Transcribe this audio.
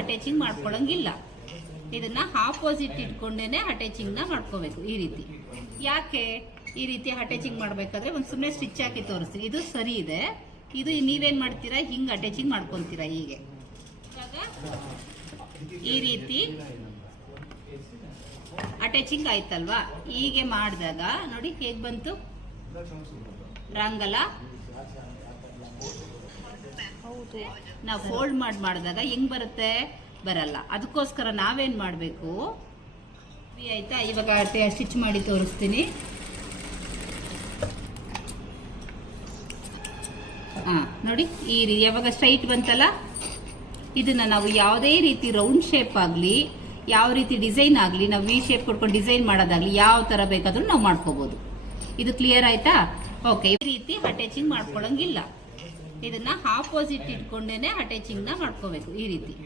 Attaching ಮಾಡ್ಕೊಳಂಗಿಲ್ಲ. ಇದನ್ನ opposite ಇಟ್ಕೊಂಡೇನೆ attaching ನ ಮಾಡ್ಕೋಬೇಕು. ಈ ರೀತಿ ಯಾಕೆ ಈ ರೀತಿ ಅಟ್ಯಾಚಿಂಗ್ ಮಾಡ್ಬೇಕಾದ್ರೆ ಒಂದು ಸುಮ್ಮನೆ ಸ್ಟಿಚ್ ಹಾಕಿ ತೋರಿಸ್ತೀನಿ. ಇದು ಸರಿ ಇದೆ. ಇದು ನೀವೇನ್ ಮಾಡ್ತೀರಾ, ಹಿಂಗ್ ಅಟ್ಯಾಚಿಂಗ್ ಮಾಡ್ಕೊಂತೀರಾ. ಹೀಗೆ ಈ ರೀತಿ ಅಟ್ಯಾಚಿಂಗ್ ಆಯ್ತಲ್ವಾ. ಹೀಗೆ ಮಾಡಿದಾಗ ನೋಡಿ ಹೇಗ್ ಬಂತು, ರಂಗಲ. ನಾವು ಫೋಲ್ಡ್ ಮಾಡಿದಾಗ ಹೆಂಗ್ ಬರುತ್ತೆ, ಬರಲ್ಲ. ಅದಕ್ಕೋಸ್ಕರ ನಾವೇನ್ ಮಾಡ್ಬೇಕು, ಆಯ್ತಾ. ಇವಾಗ ಸ್ಟಿಚ್ ಮಾಡಿ ತೋರಿಸ್ತೀನಿ. ನೋಡಿ ಈ ರೀತಿ ಯಾವಾಗ ಸ್ಟ್ರೈಟ್ ಬಂತಲ್ಲ, ಇದನ್ನ ನಾವು ಯಾವುದೇ ರೀತಿ ರೌಂಡ್ ಶೇಪ್ ಆಗ್ಲಿ, ಯಾವ ರೀತಿ ಡಿಸೈನ್ ಆಗ್ಲಿ, ನಾವು ವಿ ಶೇಪ್ ಕೊಡ್ಕೊಂಡು ಡಿಸೈನ್ ಮಾಡೋದಾಗ್ಲಿ, ಯಾವ ತರ ಬೇಕಾದ್ರೂ ನಾವು ಮಾಡ್ಕೋಬಹುದು. ಇದು ಕ್ಲಿಯರ್ ಆಯ್ತಾ? ಓಕೆ. ಈ ರೀತಿ ಅಟ್ಯಾಚಿಂಗ್ ಮಾಡ್ಕೊಳಂಗಿಲ್ಲ. ಇದನ್ನ ಆಪೋಸಿಟ್ ಇಟ್ಕೊಂಡೇನೆ ಅಟ್ಯಾಚಿಂಗ್ ನ ಮಾಡ್ಕೋಬೇಕು. ಈ ರೀತಿ